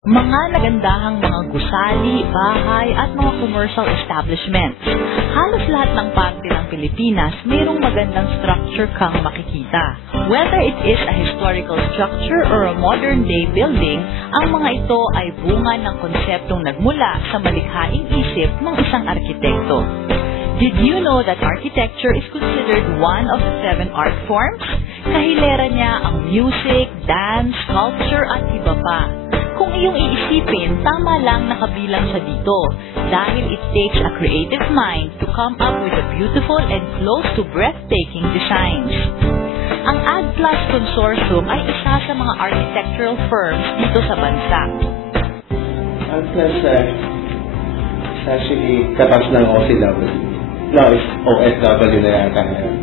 Mga nagandahang mga gusali, bahay at mga commercial establishments. Halos lahat ng parte ng Pilipinas mayroong magandang structure kang makikita. Whether it is a historical structure or a modern-day building, ang mga ito ay bunga ng konseptong nagmula sa malikhaing isip ng isang arkitekto. Did you know that architecture is considered one of the 7 art forms? Kahilera niya ang music, dance, sculpture at iba pa. Kung iyong iisipin, tama lang nakabilang siya dito dahil it takes a creative mind to come up with a beautiful and close to breathtaking designs. Ang AdPlus Consortium ay isa sa mga architectural firms dito sa bansa. AdPlus is actually katas ng OCW. No, it's OSW na yata ngayon.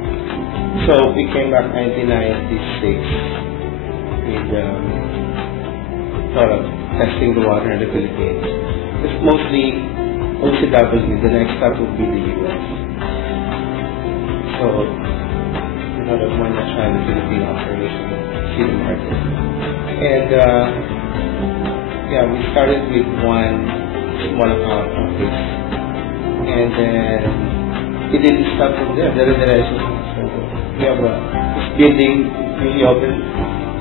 So, we came back 1996 with sort of testing the water in the Philippines. It's mostly OCW. The next step would be the US. So, another one that's trying the Philippine operation, see the market. And, yeah, we started with one small account office. And then, it didn't stop from there. There is a relation. So, we have a building really open,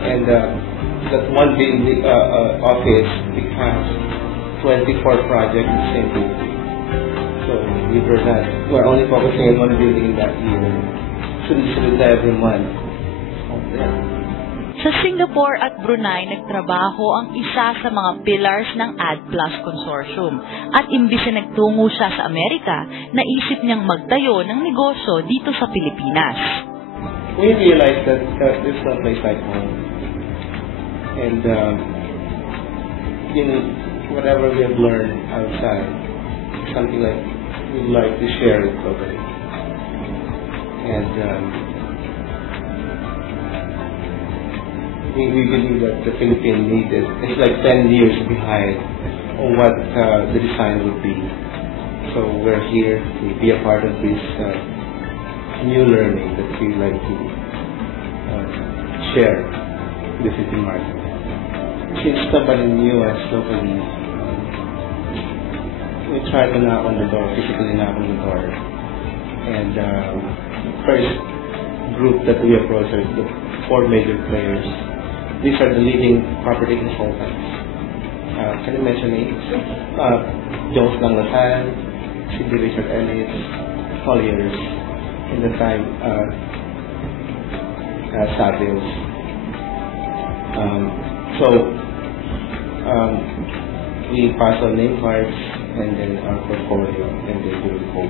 and that one building office becomes 24 projects in the same building. So we're only focusing on one building in that year. Sunod-sunod na every month. Sa Singapore at Brunei, nagtrabaho ang isa sa mga pillars ng AdPlus Consortium. At imbis na nagtungo siya sa Amerika, naisip niyang magtayo ng negosyo dito sa Pilipinas. We realized that there's no place like home. And whatever we have learned outside, something like we'd like to share it globally. And we believe that the Philippines needed. It's like 10 years behind on what the design would be. So we're here to be a part of this new learning that we'd like to share the Philippine market. Since somebody knew us locally, we tried to knock on the door, physically knock on the door. And first group that we approached are the 4 major players. These are the leading property consultants. Can you mention names? Jones Lang Lasal, Cindy Richard Ellis, Colliers, in the time, Savios. We pass on name cards and then our portfolio, and then do the whole.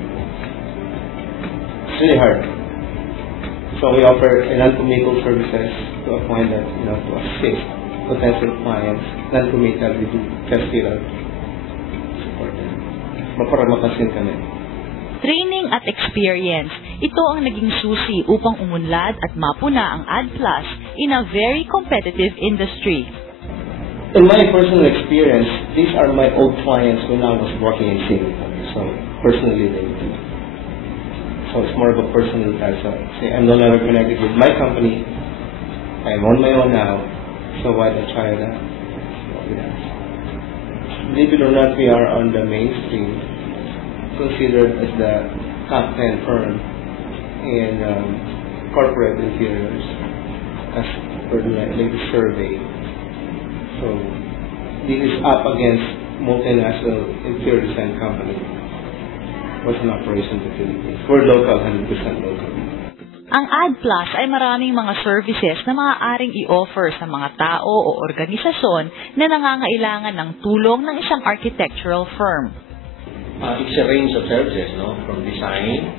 It's really hard. So we offer non-committal services to a point that, to assist potential clients. Non-committal, we do festival support them. Maparamakasin kami. Training at experience, ito ang naging susi upang umunlad at mapuna ang AdPlus in a very competitive industry. In my personal experience, these are my old clients when I was working in Singapore. So, personally, so it's more of a personal type. So, I'm no longer connected with my company. I'm on my own now. So, why not try that? Believe it or not, we are on the mainstream, considered as the top 10 firm in corporate interiors, as per the latest survey. So, this is up against multinational interior design company. What's an operation in the Philippines? We're local, 100% local. Ang AdPlus ay maraming mga services na maaaring i-offer sa mga tao o organisasyon na nangangailangan ng tulong ng isang architectural firm. It's a range of services, from design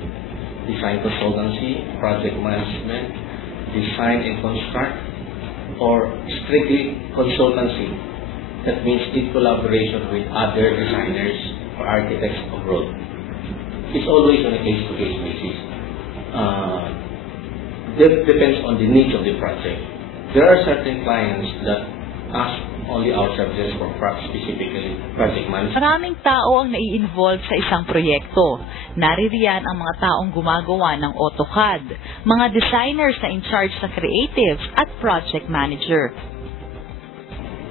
consultancy, project management, design and construct, or strictly consultancy. That means in collaboration with other designers or architects abroad. It's always on a case-to-case basis. That depends on the needs of the project. There are certain clients that ask only our services for specifically project management. Maraming tao ang nai-involve sa isang proyekto. Naririyan ang mga taong gumagawa ng AutoCAD, mga designers na in charge sa creatives at project manager.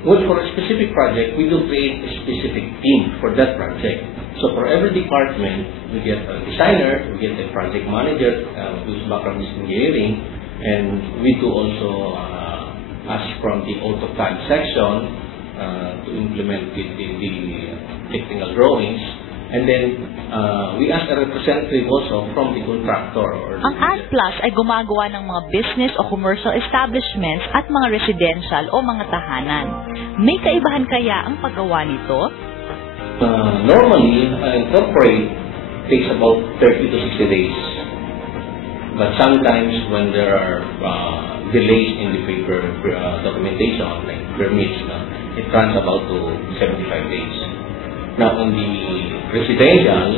well, for a specific project, we do create a specific team for that project. So for every department, we get a designer, we get a project manager whose background is engineering, and we do also ask from the AutoCAD section to implement the technical drawings. And then, we ask a representative also from the contractor. Ang AdPlus ay gumagawa ng mga business o commercial establishments at mga residential o mga tahanan. May kaibahan kaya ang paggawa nito? Normally, an corporate takes about 30 to 60 days. But sometimes when there are delays in the paper documentation, like permits, it runs about to 75 days. Now, on the residential,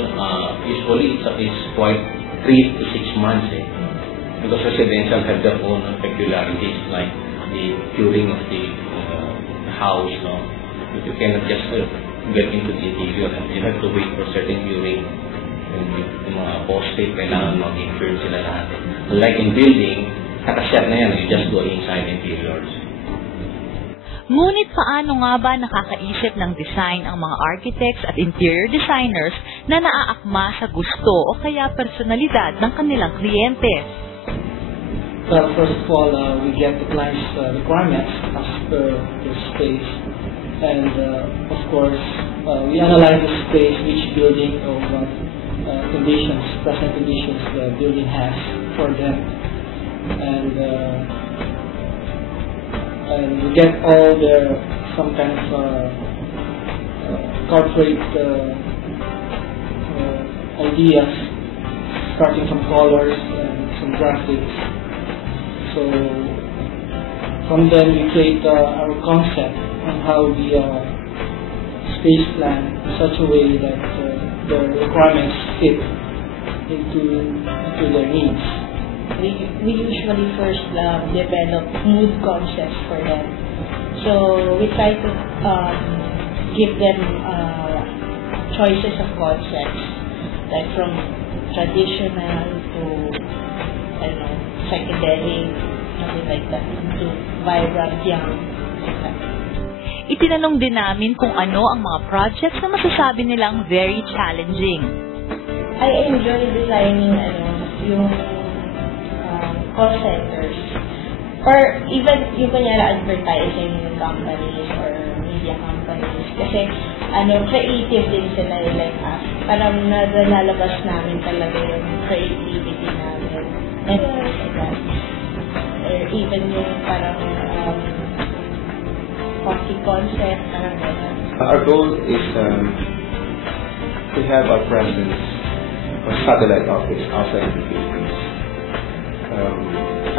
usually it's quite 3 to 6 months, because residential have their own peculiarities, like the curing of the house. You cannot just get into the interior, and you have to wait for certain curing. Yung mga poste, kailangan mag-incur sila lahat. Like in building, kakasyat na yan, you just go inside interiors. Ngunit paano nga ba nakakaisip ng design ang mga architects at interior designers na naaakma sa gusto o kaya personalidad ng kanilang kliyente? Well, first of all, we get the client's requirements as per the space. And of course, we analyze the space, which building or what present conditions the building has for them. And we get all some kind of corporate ideas, starting from colors and some graphics. So from then we create our concept on how the space plan in such a way that the requirements fit into their needs. We usually first develop mood concepts for them. So we try to give them choices of concepts, like from traditional to psychedelic, something like that, to vibrant, young, like that. Itinanong din namin kung ano ang mga projects na masasabi nilang very challenging. I enjoy designing yung call centers, or even yung kanyara advertising ng companies or media companies, kasi creative din sila, like us. Parang nalalabas namin talaga yung creativity namin, and or even yung parang coffee concept, parang gano'n. Our goal is to have our presence or satellite office outside the Philippines.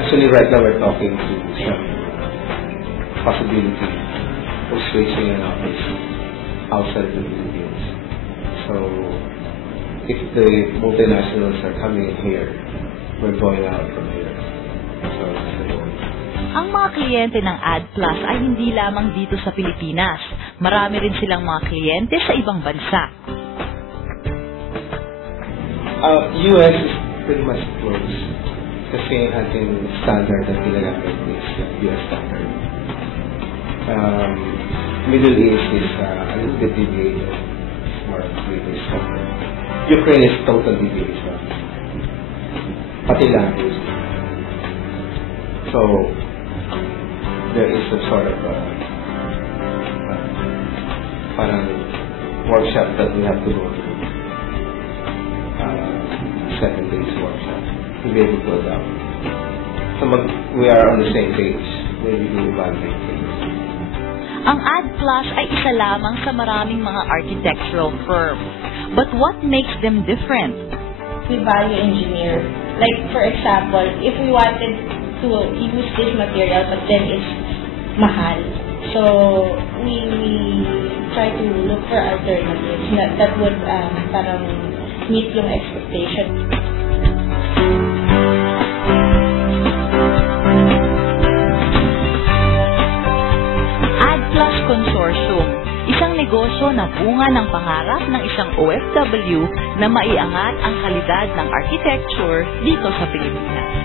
Actually, right now we're talking to some possibility of switching an office outside the Philippines. So, if the multinationals are coming in here, we're going out from here. So, that's the goal. Ang mga kliyente ng AdPlus ay hindi lamang dito sa Pilipinas. Marami rin silang mga kliyente sa ibang bansa. US is pretty much close. Kasi ating standard na ginagamit is US standard. Middle East is a little bit deviated. It's more British standard. Ukraine is totally deviated. Pati language. So, there is a sort of parang workshop that we have to go through. 7 days workshop to be able to adapt. So we are on the same page when we do evaluate things. Ang AdPlus ay isa lamang sa maraming mga architectural firms. But what makes them different? We value engineer. Like, for example, if we wanted to use this material but then it's mahal, so we try to look for alternatives that would parang meet yung expectation. AdPlus Consortium, isang negosyo na bunga ng pangarap ng isang OFW na maiangat ang kalidad ng architecture dito sa Pilipinas.